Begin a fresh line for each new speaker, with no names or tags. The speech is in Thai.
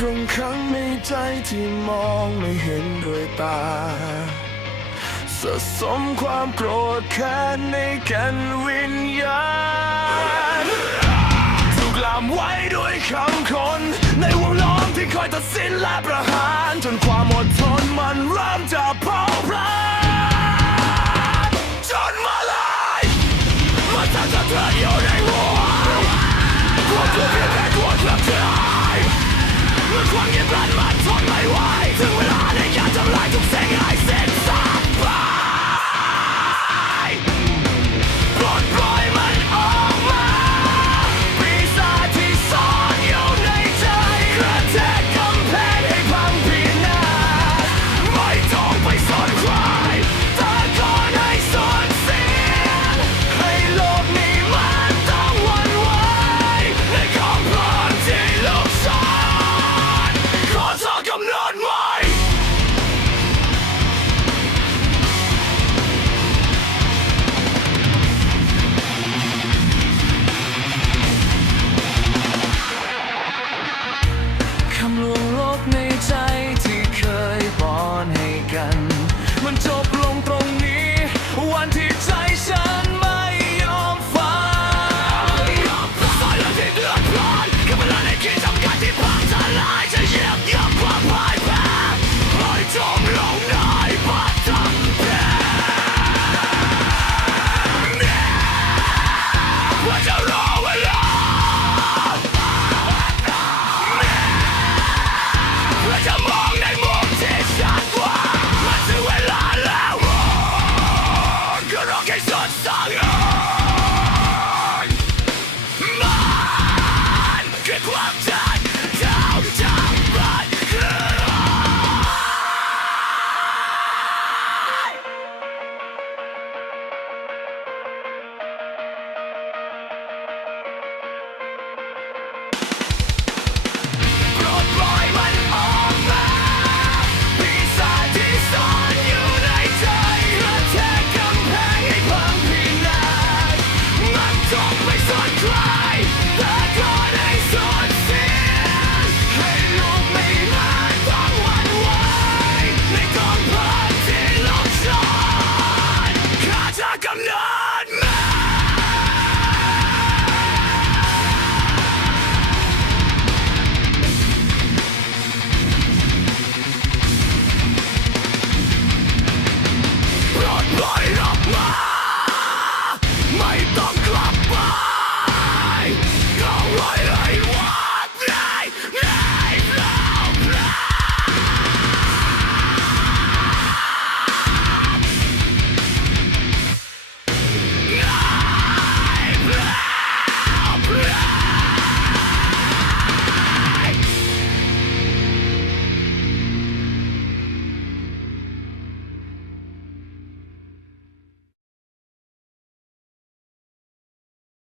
ครุ่งครั้งในใจที่มองไม่เห็นด้วยตา สะสมความโกรธแค้นในกันวิญญาณถูกลามไว้ด้วยคำคน ในวงล้อมที่คอยตัดสินและประหาร จนความอดทนมันเริ่มจะเผาพลา Whoa!